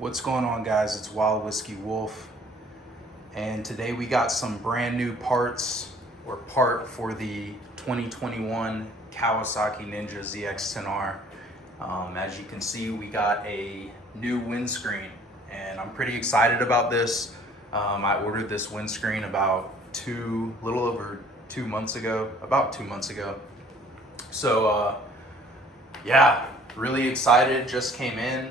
What's going on, guys? It's Wild Whiskey Wolf, and today we got some brand new parts or part for the 2021 Kawasaki Ninja ZX10R. As you can see, we got a new windscreen, and I'm pretty excited about this. I ordered this windscreen about little over 2 months ago, about 2 months ago. So yeah, really excited. Just came in.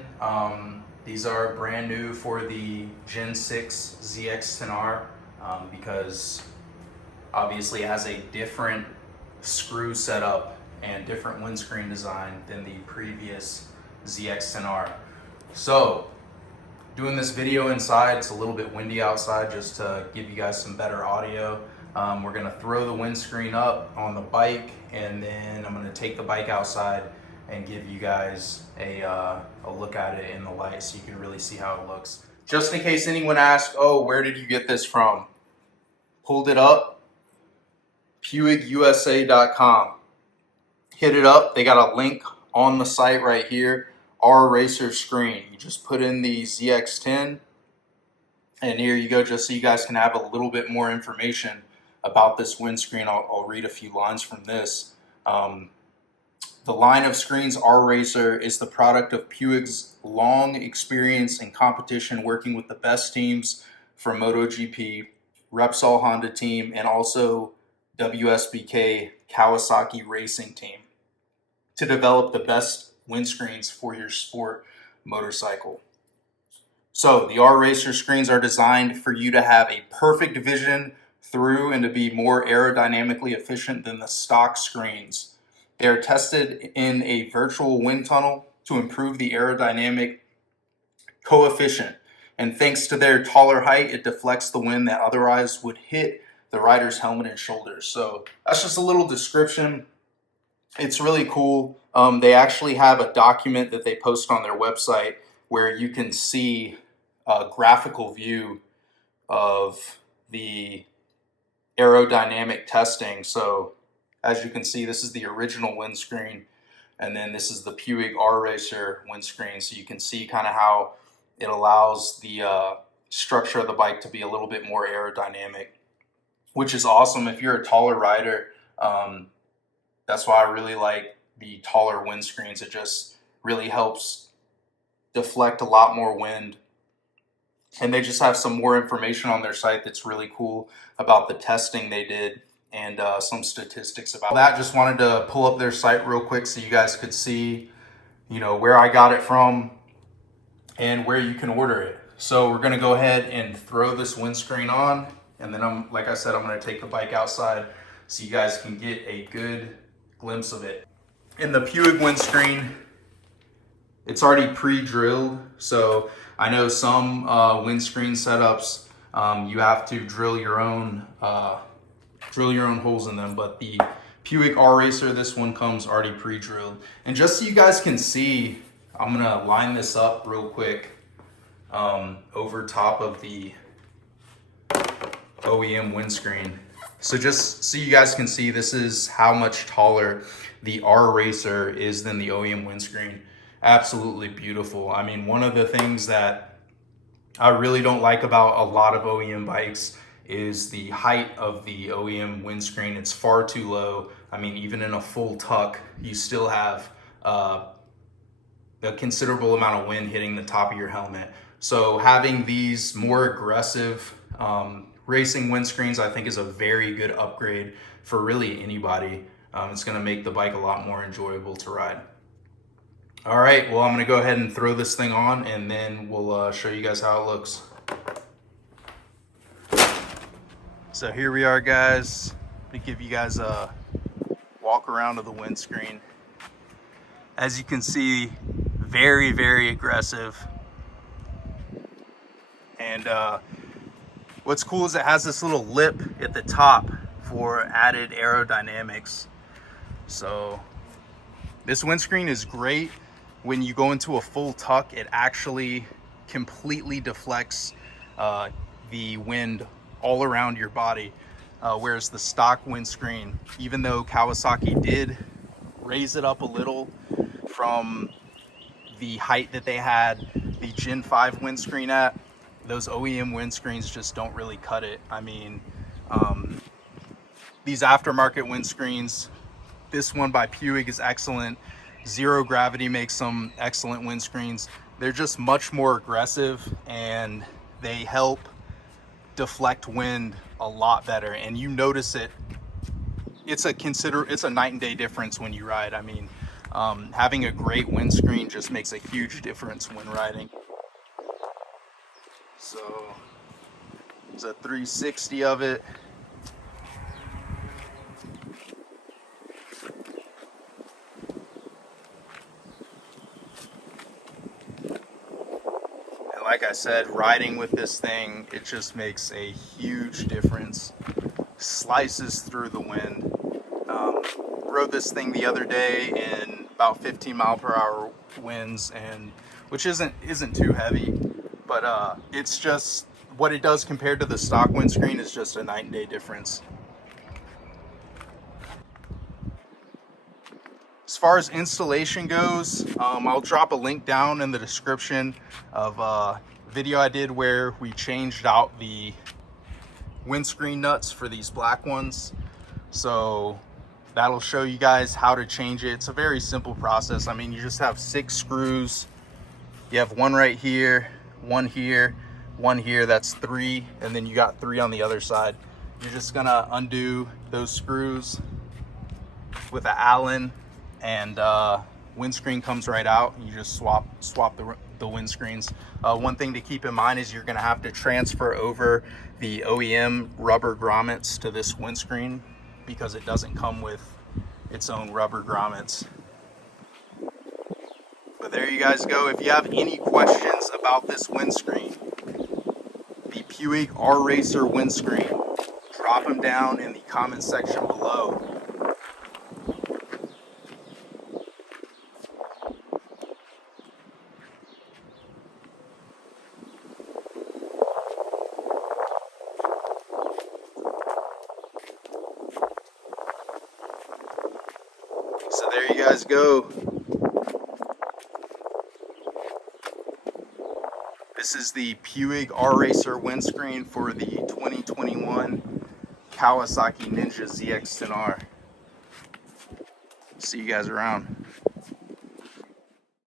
These are brand new for the Gen 6 ZX10R because obviously it has a different screw setup and different windscreen design than the previous ZX10R. So doing this video inside, it's a little bit windy outside, just to give you guys some better audio. We're gonna throw the windscreen up on the bike, and then I'm gonna take the bike outside and give you guys a look at it in the light so you can really see how it looks. Just in case anyone asks, oh, where did you get this from? Pulled it up, PuigUSA.com. Hit it up, they got a link on the site right here, R-Racer screen. You just put in the ZX10, and here you go, just so you guys can have a little bit more information about this windscreen. I'll read a few lines from this. The line of screens R-Racer is the product of Puig's long experience in competition, working with the best teams from MotoGP, Repsol Honda Team, and also WorldSBK Kawasaki Racing Team to develop the best windscreens for your sport motorcycle. So the R-Racer screens are designed for you to have a perfect vision through and to be more aerodynamically efficient than the stock screens. They are tested in a virtual wind tunnel to improve the aerodynamic coefficient. And thanks to their taller height, it deflects the wind that otherwise would hit the rider's helmet and shoulders. So that's just a little description. It's really cool. They actually have a document that they post on their website where you can see a graphical view of the aerodynamic testing. So as you can see, this is the original windscreen, and then this is the Puig R-Racer windscreen. So you can see kind of how it allows the structure of the bike to be a little bit more aerodynamic, which is awesome if you're a taller rider. That's why I really like the taller windscreens. It just really helps deflect a lot more wind. And they just have some more information on their site that's really cool about the testing they did, and some statistics about that. Just wanted to pull up their site real quick so you guys could see, where I got it from and where you can order it. So we're gonna go ahead and throw this windscreen on, and then like I said, I'm gonna take the bike outside so you guys can get a good glimpse of it. In the Puig windscreen, it's already pre-drilled. So I know some windscreen setups, you have to drill your own holes in them, but the Puig R-Racer, this one comes already pre-drilled. And just so you guys can see, I'm gonna line this up real quick over top of the OEM windscreen. So just so you guys can see, this is how much taller the R-Racer is than the OEM windscreen. Absolutely beautiful. I mean, one of the things that I really don't like about a lot of OEM bikes is the height of the OEM windscreen. It's far too low. I mean, even in a full tuck, you still have a considerable amount of wind hitting the top of your helmet. So having these more aggressive racing windscreens, I think, is a very good upgrade for really anybody. It's gonna make the bike a lot more enjoyable to ride. All right, well, I'm gonna go ahead and throw this thing on, and then we'll show you guys how it looks. So here we are, guys. Let me give you guys a walk around of the windscreen. As you can see, very, very aggressive. And what's cool is it has this little lip at the top for added aerodynamics. So this windscreen is great. When you go into a full tuck, it actually completely deflects the wind all around your body, whereas the stock windscreen, even though Kawasaki did raise it up a little from the height that they had the Gen 5 windscreen at. Those OEM windscreens just don't really cut it. I mean, these aftermarket windscreens, this one by Puig is excellent. Zero Gravity makes some excellent windscreens. They're just much more aggressive and they help deflect wind a lot better, and you notice it. It's a night and day difference when you ride. I mean, having a great windscreen just makes a huge difference when riding. So it's a 360 of it. And like I said, riding with this thing, it just makes a huge difference. Slices through the wind. Rode this thing the other day in about 15-mile-per-hour winds, and which isn't too heavy, but it's just what it does compared to the stock windscreen is just a night and day difference. As far as installation goes, I'll drop a link down in the description of a video I did where we changed out the windscreen nuts for these black ones. So that'll show you guys how to change it. It's a very simple process. I mean, you just have 6 screws. You have one right here, one here, one here. That's 3, and then you got 3 on the other side. You're just gonna undo those screws with an Allen, and windscreen comes right out. You just swap the windscreens. One thing to keep in mind is you're gonna have to transfer over the OEM rubber grommets to this windscreen because it doesn't come with its own rubber grommets. But there you guys go. If you have any questions about this windscreen, the Puig R-Racer windscreen, drop them down in the comment section below. So there you guys go. This is the Puig R-Racer windscreen for the 2021 Kawasaki Ninja ZX-10R. See you guys around.